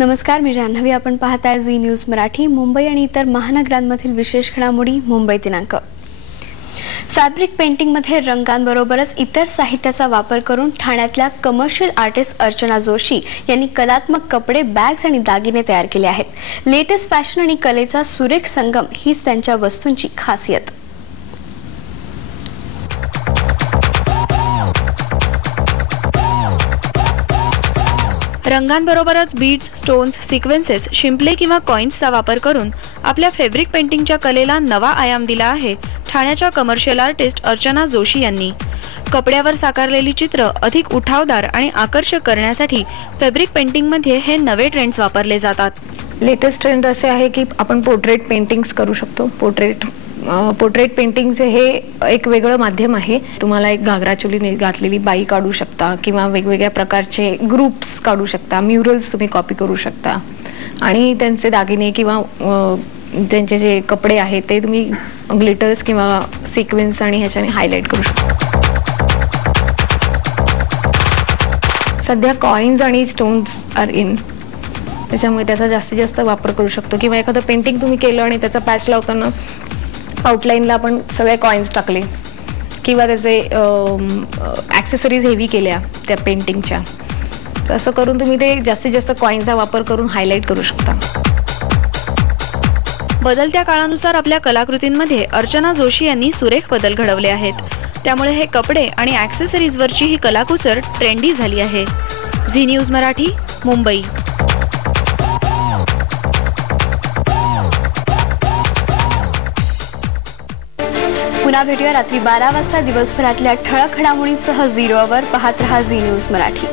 नमस्कार, मी जान्हवी. आपण पाहताय झी न्यूज मराठी. मुंबई आणि इतर महानगरांमधील विशेष घडामोडी. मुंबई दिनांक. फॅब्रिक पेंटिंगमध्ये रंगांबरोबरच इतर साहित्याचा वापर करून ठाण्यातल्या कमर्शियल आर्टिस्ट अर्चना जोशी यांनी कलात्मक कपडे, बॅग्स आणि दागिने तयार केले आहेत. लेटेस्ट फॅशन आणि कलेचा सुरेख संगम हीच त्यांच्या वस्तूंची खासियत. रंगांबरोबरच बीड्स, स्टोन्स, सिक्वेन्सेस, शिंपले किंवा कॉइन्सचा वापर करून आपल्या फॅब्रिक पेंटिंगच्या कलेला नवा आयाम दिला आहे ठाण्याच्या कमर्शियल आर्टिस्ट अर्चना जोशी यांनी. कपड्यावर साकारलेली चित्र अधिक उठावदार आणि आकर्षक करण्यासाठी फॅब्रिक पेंटिंगमध्ये हे नवे ट्रेंड्स वापरले जातात. लेटेस्ट ट्रेंड असे आहे की आपण पोर्ट्रेट पेंटिंग्स करू शकतो. पोर्ट्रेट पेंटिंगचे हे एक वेगळं माध्यम आहे. तुम्हाला एक घागरा चोली घातलेली बाई काढू शकता किंवा वेगवेगळ्या प्रकारचे ग्रुप्स काढू शकता, म्युरल्स तुम्ही कॉपी करू शकता आणि त्यांचे दागिने किंवा त्यांचे जे कपडे आहेत ते तुम्ही ग्लिटर्स किंवा सिक्वेन्स आणि ह्याच्याने हायलाइट करू शकता. सध्या कॉइन्स आणि स्टोन्स आर इन, त्याच्यामुळे त्याचा जास्तीत जास्त वापर करू शकतो. किंवा एखादं पेंटिंग तुम्ही केलं आणि त्याचा पॅच लावताना आउटलाईनला आपण सगळे कॉइन्स टाकले किंवा त्याचे ॲक्सेसरीज हेवी केल्या त्या पेंटिंगच्या, तसं करून तुम्ही ते जास्तीत जास्त कॉइनचा वापर करून हायलाइट करू शकता. बदलत्या काळानुसार आपल्या कलाकृतींमध्ये अर्चना जोशी यांनी सुरेख बदल घडवले आहेत. त्यामुळे हे कपडे आणि ॲक्सेसरीजवरची ही कलाकुसर ट्रेंडी झाली आहे. Zee news Marathi, Mumbai. पुन्हा भेटूया रात्री 12 वाजता. दिवसभरातल्या ठळक घडामोडींसह 0 वर पाहत रहा झी न्यूज मराठी.